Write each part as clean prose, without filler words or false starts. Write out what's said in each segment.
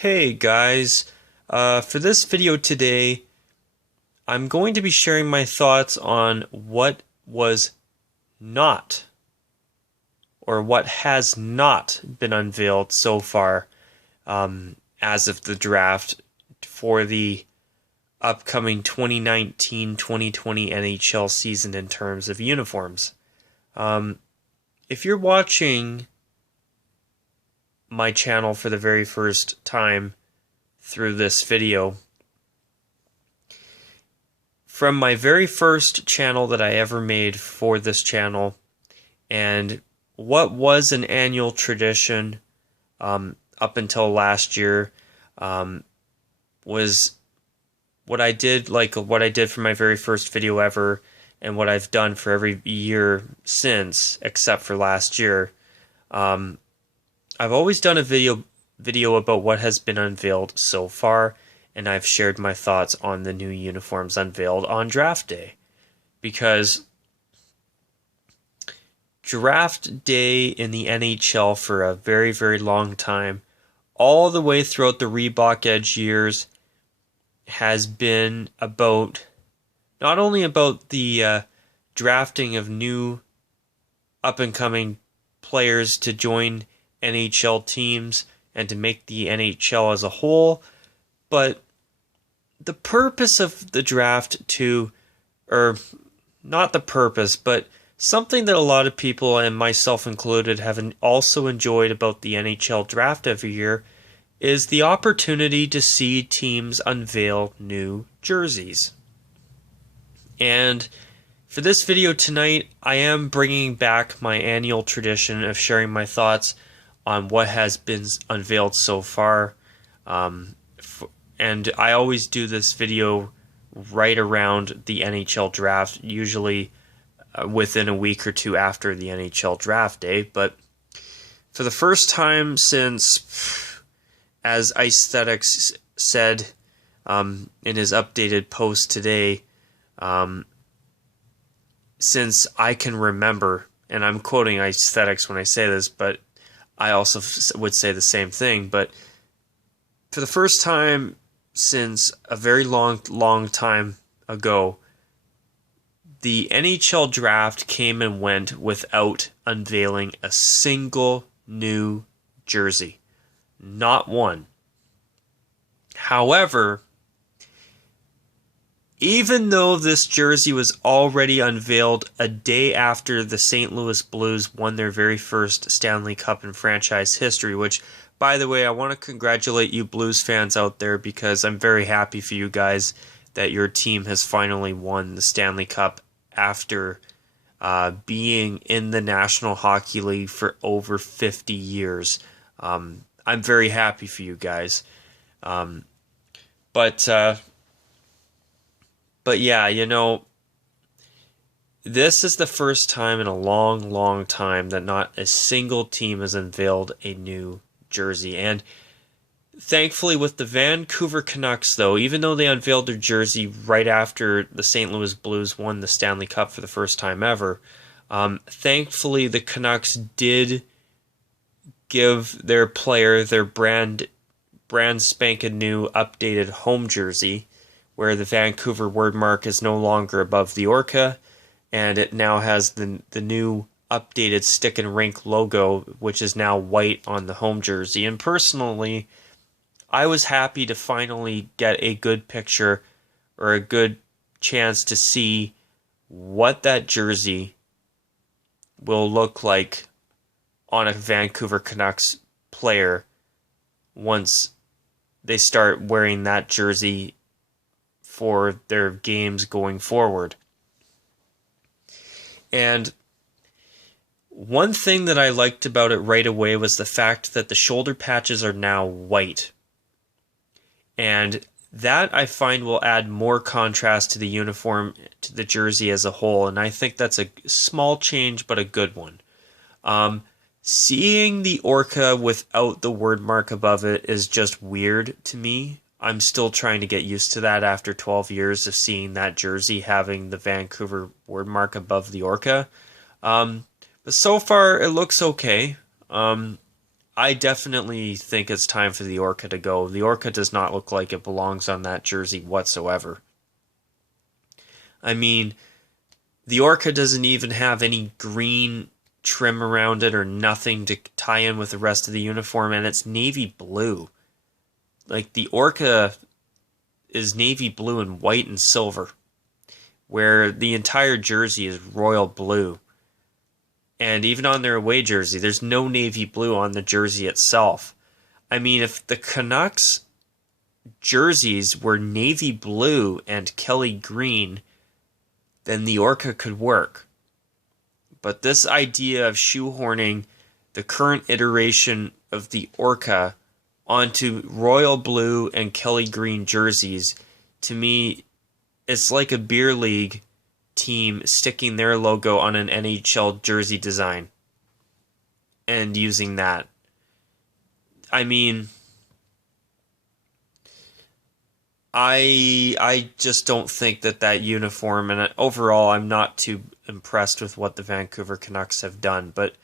Hey guys, for this video today, I'm going to be sharing my thoughts on what was not, or what has not been unveiled so far as of the draft for the upcoming 2019-2020 NHL season in terms of uniforms. If you're watching my channel for the very first time through this video, from my very first channel that I ever made for this channel, and what was an annual tradition up until last year, was what I did for my very first video ever, and what I've done for every year since, except for last year. I've always done a video about what has been unveiled so far, and I've shared my thoughts on the new uniforms unveiled on draft day. Because draft day in the NHL for a very, very long time, all the way throughout the Reebok Edge years, has been about not only about the drafting of new up-and-coming players to join NHL teams and to make the NHL as a whole, but the purpose of the draft or not the purpose, but something that a lot of people, and myself included, have also enjoyed about the NHL draft every year is the opportunity to see teams unveil new jerseys. And for this video tonight, I am bringing back my annual tradition of sharing my thoughts on what has been unveiled so far. And I always do this video right around the NHL draft, usually within a week or two after the NHL draft day. But for the first time since, as Aesthetics said in his updated post today, since I can remember, and I'm quoting Aesthetics when I say this, but I also would say the same thing, but for the first time since a very long time ago, the NHL draft came and went without unveiling a single new jersey. Not one. However, even though this jersey was already unveiled a day after the St. Louis Blues won their very first Stanley Cup in franchise history, which, by the way, I want to congratulate you Blues fans out there, because I'm very happy for you guys that your team has finally won the Stanley Cup after being in the National Hockey League for over 50 years. I'm very happy for you guys. But yeah, this is the first time in a long time that not a single team has unveiled a new jersey. And thankfully with the Vancouver Canucks, though, even though they unveiled their jersey right after the St. Louis Blues won the Stanley Cup for the first time ever, thankfully the Canucks did give their player their brand spanking new updated home jersey, where the Vancouver word mark is no longer above the Orca, and it now has the new updated stick and rink logo, which is now white on the home jersey. And personally, I was happy to finally get a good picture or a good chance to see what that jersey will look like on a Vancouver Canucks player once they start wearing that jersey for their games going forward. And one thing that I liked about it right away was the fact that the shoulder patches are now white. And that, I find, will add more contrast to the uniform, to the jersey as a whole, and I think that's a small change, but a good one. Seeing the Orca without the word mark above it is just weird to me. I'm still trying to get used to that after 12 years of seeing that jersey having the Vancouver word mark above the Orca. But so far, it looks okay. I definitely think it's time for the Orca to go. The Orca does not look like it belongs on that jersey whatsoever. I mean, the Orca doesn't even have any green trim around it or nothing to tie in with the rest of the uniform, and it's navy blue. Like, the Orca is navy blue and white and silver, where the entire jersey is royal blue. And even on their away jersey, there's no navy blue on the jersey itself. I mean, if the Canucks jerseys were navy blue and Kelly green, then the Orca could work. But this idea of shoehorning the current iteration of the Orca onto royal blue and Kelly green jerseys, to me, it's like a beer league team sticking their logo on an NHL jersey design and using that. I mean, I just don't think that uniform, and overall I'm not too impressed with what the Vancouver Canucks have done. But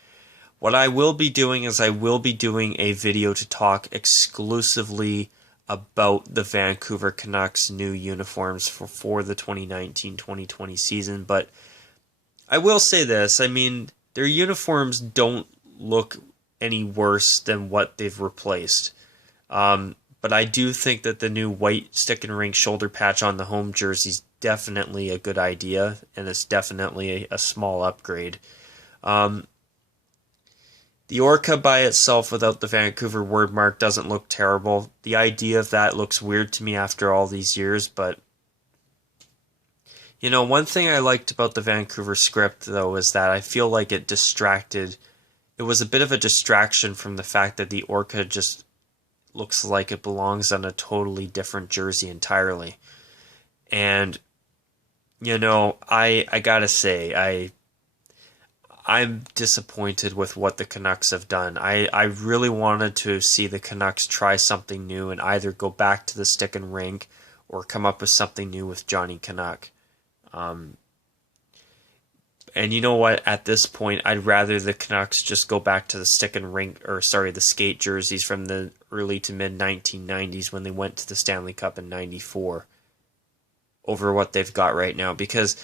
what I will be doing is I will be doing a video to talk exclusively about the Vancouver Canucks new uniforms for the 2019-2020 season. But I will say this, I mean, their uniforms don't look any worse than what they've replaced. But I do think that the new white stick and ring shoulder patch on the home jersey is definitely a good idea, and it's definitely a small upgrade. The Orca by itself without the Vancouver word mark doesn't look terrible. The idea of that looks weird to me after all these years, but you know, one thing I liked about the Vancouver script though is that I feel like it was a bit of a distraction from the fact that the Orca just looks like it belongs on a totally different jersey entirely. And you know, I gotta say, I'm disappointed with what the Canucks have done. I really wanted to see the Canucks try something new and either go back to the stick and rink or come up with something new with Johnny Canuck. And you know what? At this point, I'd rather the Canucks just go back to the stick and rink, the skate jerseys from the early to mid 1990s when they went to the Stanley Cup in '94 over what they've got right now, because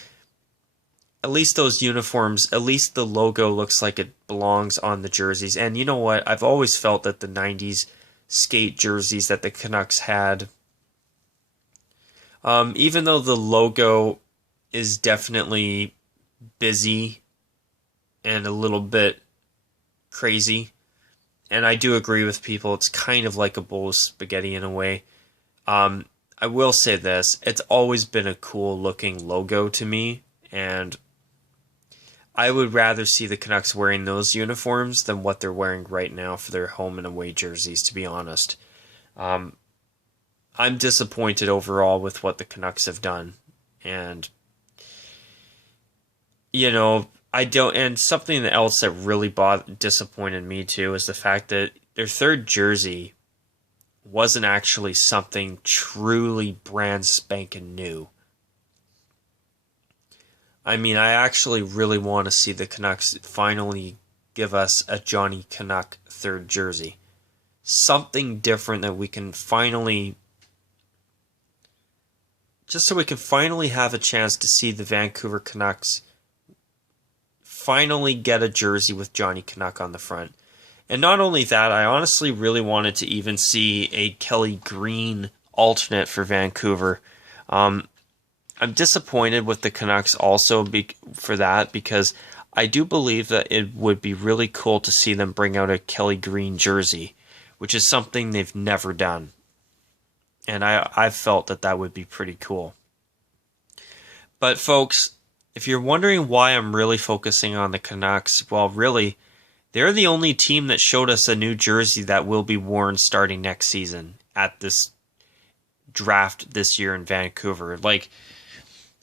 at least those uniforms, at least the logo looks like it belongs on the jerseys. And you know what? I've always felt that the 90s skate jerseys that the Canucks had, even though the logo is definitely busy and a little bit crazy, and I do agree with people, it's kind of like a bowl of spaghetti in a way. I will say this, it's always been a cool looking logo to me, and I would rather see the Canucks wearing those uniforms than what they're wearing right now for their home and away jerseys, to be honest. I'm disappointed overall with what the Canucks have done. And, you know, and something else that really disappointed me too is the fact that their third jersey wasn't actually something truly brand spanking new. I mean, I actually really want to see the Canucks finally give us a Johnny Canuck third jersey. Something different that we can finally, just so we can finally have a chance to see the Vancouver Canucks finally get a jersey with Johnny Canuck on the front. And not only that, I honestly really wanted to even see a Kelly Green alternate for Vancouver. I'm disappointed with the Canucks also for that, because I do believe that it would be really cool to see them bring out a Kelly Green jersey, which is something they've never done. And I've felt that would be pretty cool. But folks, if you're wondering why I'm really focusing on the Canucks, well, really, they're the only team that showed us a new jersey that will be worn starting next season at this draft this year in Vancouver. Like,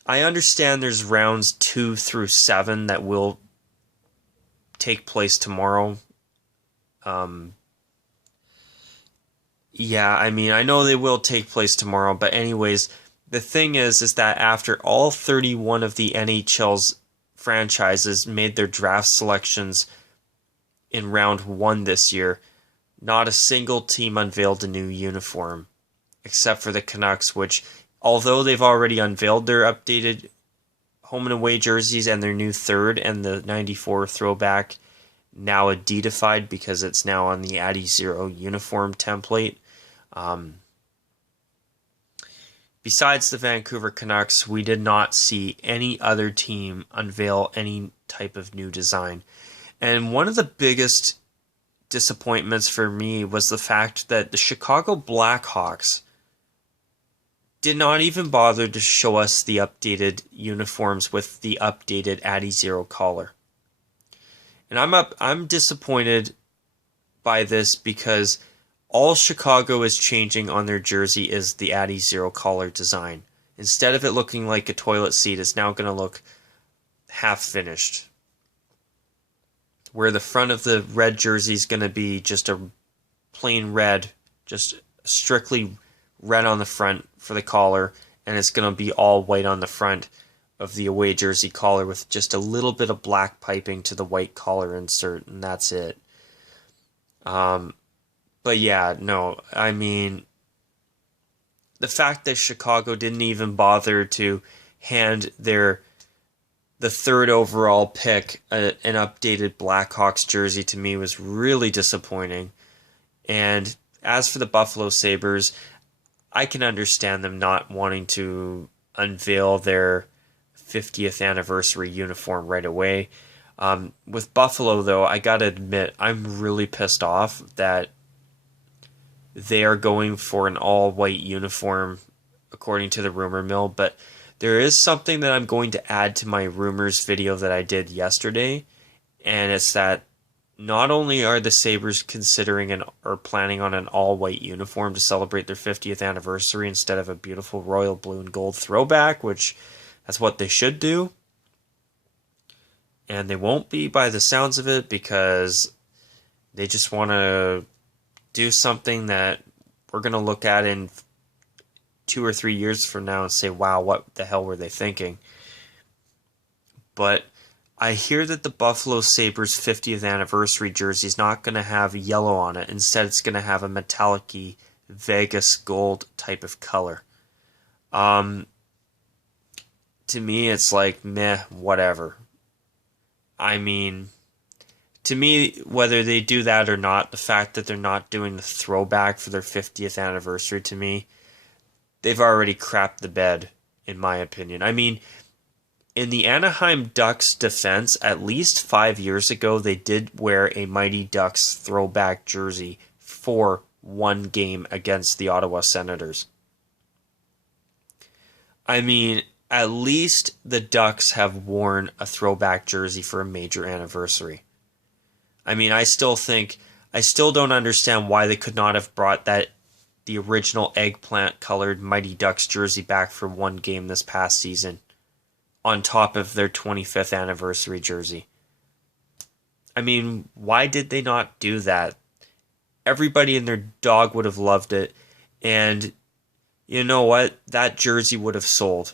I understand there's rounds 2 through 7 that will take place tomorrow. Yeah, I mean, I know they will take place tomorrow, but anyways, the thing is that after all 31 of the NHL's franchises made their draft selections in round 1 this year, not a single team unveiled a new uniform, except for the Canucks, which, although they've already unveiled their updated home and away jerseys and their new third and the 94 throwback, now Adidatified because it's now on the Addy Zero uniform template. Besides the Vancouver Canucks, we did not see any other team unveil any type of new design. And one of the biggest disappointments for me was the fact that the Chicago Blackhawks did not even bother to show us the updated uniforms with the updated Addy Zero collar. And I'm disappointed by this because all Chicago is changing on their jersey is the Addy Zero collar design. Instead of it looking like a toilet seat, it's now going to look half finished. Where the front of the red jersey is going to be just a plain red, just strictly red on the front for the collar, and it's going to be all white on the front of the away jersey collar with just a little bit of black piping to the white collar insert, and that's it. But yeah, no, I mean, the fact that Chicago didn't even bother to hand the third overall pick an updated Blackhawks jersey to me was really disappointing. And as for the Buffalo Sabres, I can understand them not wanting to unveil their 50th anniversary uniform right away. With Buffalo, though, I gotta admit, I'm really pissed off that they are going for an all-white uniform, according to the rumor mill, but there is something that I'm going to add to my rumors video that I did yesterday, and it's that not only are the Sabres considering or planning on an all-white uniform to celebrate their 50th anniversary instead of a beautiful royal blue and gold throwback, which that's what they should do, and they won't be by the sounds of it because they just want to do something that we're going to look at in 2 or 3 years from now and say, wow, what the hell were they thinking? But I hear that the Buffalo Sabres 50th anniversary jersey is not going to have yellow on it. Instead, it's going to have a metallic-y Vegas gold type of color. To me, it's like, meh, whatever. I mean, to me, whether they do that or not, the fact that they're not doing the throwback for their 50th anniversary, to me, they've already crapped the bed, in my opinion. I mean, in the Anaheim Ducks' defense, at least 5 years ago, they did wear a Mighty Ducks throwback jersey for one game against the Ottawa Senators. I mean, at least the Ducks have worn a throwback jersey for a major anniversary. I mean, I still don't understand why they could not have brought the original eggplant-colored Mighty Ducks jersey back for one game this past season, on top of their 25th anniversary jersey. I mean, why did they not do that? Everybody and their dog would have loved it, and you know what? That jersey would have sold.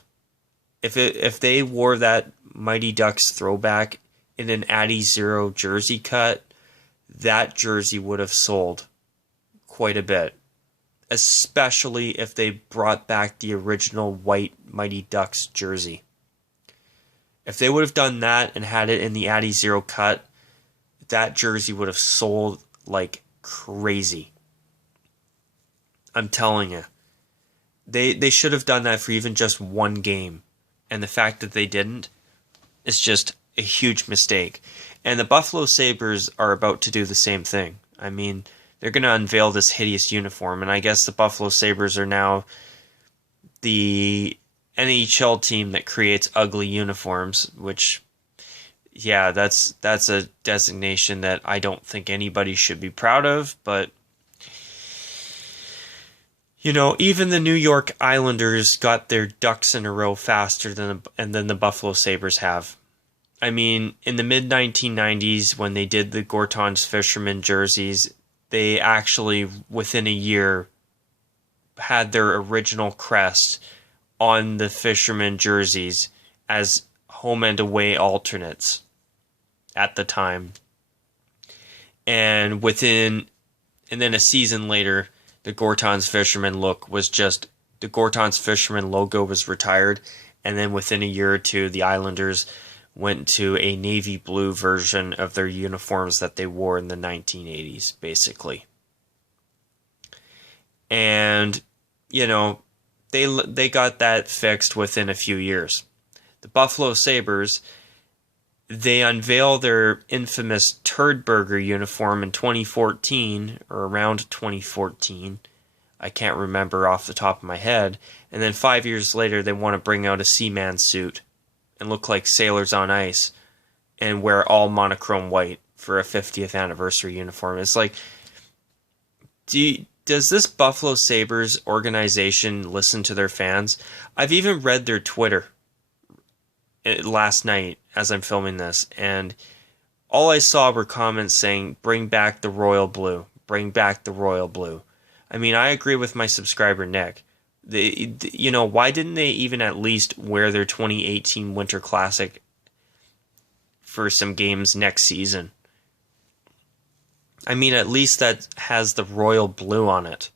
If they wore that Mighty Ducks throwback in an Addy Zero jersey cut, that jersey would have sold quite a bit. Especially if they brought back the original white Mighty Ducks jersey. If they would have done that and had it in the Addy Zero cut, that jersey would have sold like crazy. I'm telling you. They should have done that for even just one game. And the fact that they didn't is just a huge mistake. And the Buffalo Sabres are about to do the same thing. I mean, they're going to unveil this hideous uniform, and I guess the Buffalo Sabres are now the NHL team that creates ugly uniforms, which, yeah, that's a designation that I don't think anybody should be proud of, but you know, even the New York Islanders got their ducks in a row faster than the Buffalo Sabres have. I mean, in the mid-1990s, when they did the Gorton's Fisherman jerseys, they actually, within a year, had their original crest on the Fisherman jerseys as home and away alternates at the time. And within And then a season later, the Gorton's Fisherman look was just, the Gorton's Fisherman logo was retired. And then within a year or two, the Islanders went to a navy blue version of their uniforms that they wore in the 1980s, basically. And, you know, they got that fixed within a few years. The Buffalo Sabres, they unveiled their infamous Turd Burger uniform in 2014, or around 2014. I can't remember off the top of my head. And then 5 years later, they want to bring out a Seaman suit and look like sailors on ice and wear all monochrome white for a 50th anniversary uniform. It's like, does this Buffalo Sabres organization listen to their fans? I've even read their Twitter last night as I'm filming this, and all I saw were comments saying, bring back the royal blue, bring back the royal blue. I mean, I agree with my subscriber Nick. Why didn't they even at least wear their 2018 Winter Classic for some games next season? I mean, at least that has the royal blue on it.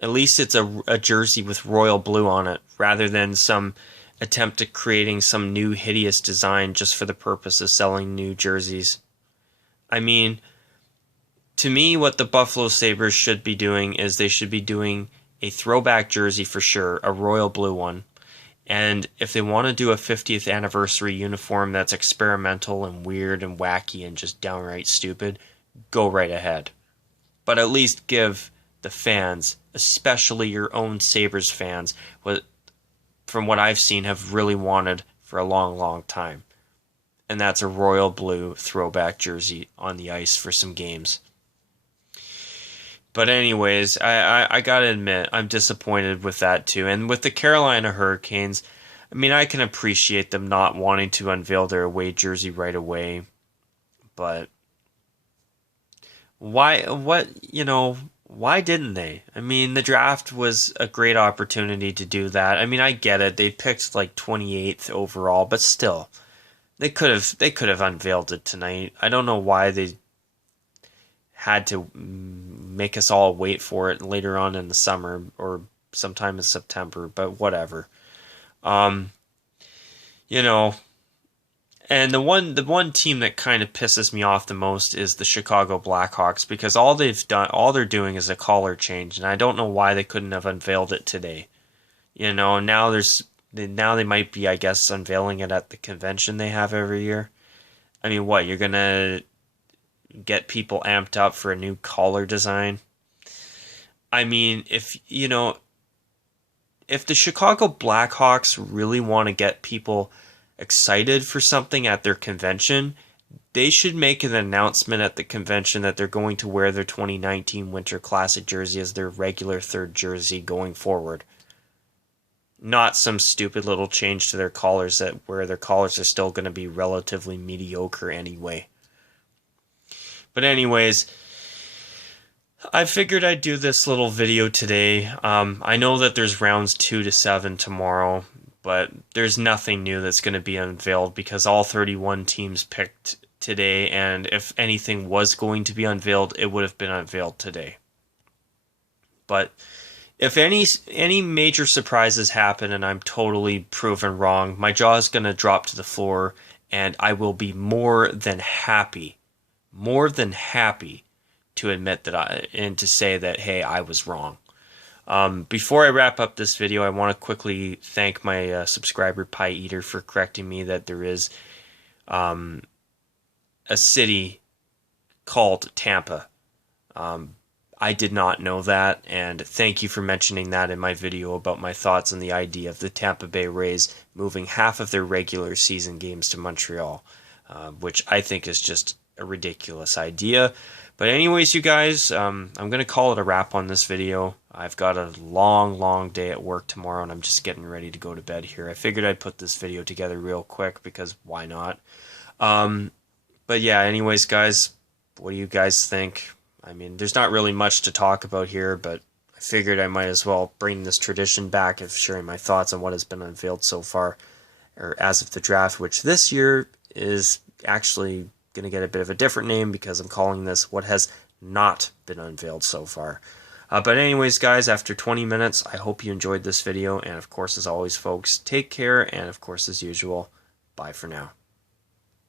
At least it's a jersey with royal blue on it, rather than some attempt at creating some new hideous design just for the purpose of selling new jerseys. I mean, to me, what the Buffalo Sabres should be doing is they should be doing a throwback jersey for sure, a royal blue one. And if they want to do a 50th anniversary uniform that's experimental and weird and wacky and just downright stupid, go right ahead. But at least give the fans, especially your own Sabres fans, what, from what I've seen, have really wanted for a long, long time. And that's a royal blue throwback jersey on the ice for some games. But anyways, I gotta admit, I'm disappointed with that too. And with the Carolina Hurricanes, I mean, I can appreciate them not wanting to unveil their away jersey right away. But why didn't they? I mean, the draft was a great opportunity to do that. I mean, I get it. They picked like 28th overall, but still, they could have unveiled it tonight. I don't know why they had to make us all wait for it later on in the summer or sometime in September, but whatever. And the one team that kind of pisses me off the most is the Chicago Blackhawks, because all they're doing is a collar change, and I don't know why they couldn't have unveiled it today. Now they might be, I guess, unveiling it at the convention they have every year. I mean, what, you're gonna get people amped up for a new collar design? I mean, if the Chicago Blackhawks really want to get people excited for something at their convention, they should make an announcement at the convention that they're going to wear their 2019 Winter Classic jersey as their regular third jersey going forward. Not some stupid little change to their collars where their collars are still going to be relatively mediocre anyway. But anyways, I figured I'd do this little video today. I know that there's rounds 2 to 7 tomorrow, but there's nothing new that's going to be unveiled because all 31 teams picked today, and if anything was going to be unveiled, it would have been unveiled today. But if any major surprises happen and I'm totally proven wrong, my jaw is going to drop to the floor, and I will be more than happy to admit that and to say that, hey, I was wrong. Before I wrap up this video, I want to quickly thank my subscriber Pie Eater for correcting me that there is a city called Tampa. I did not know that, and thank you for mentioning that in my video about my thoughts on the idea of the Tampa Bay Rays moving half of their regular season games to Montreal, which I think is just a ridiculous idea. But anyways, you guys, I'm going to call it a wrap on this video. I've got a long day at work tomorrow, and I'm just getting ready to go to bed here. I figured I'd put this video together real quick, because why not? But yeah, anyways, guys, what do you guys think? I mean, there's not really much to talk about here, but I figured I might as well bring this tradition back of sharing my thoughts on what has been unveiled so far, or as of the draft, which this year is actually going to get a bit of a different name because I'm calling this what has not been unveiled so far. But anyways, guys, after 20 minutes, I hope you enjoyed this video. And of course, as always, folks, take care. And of course, as usual, bye for now.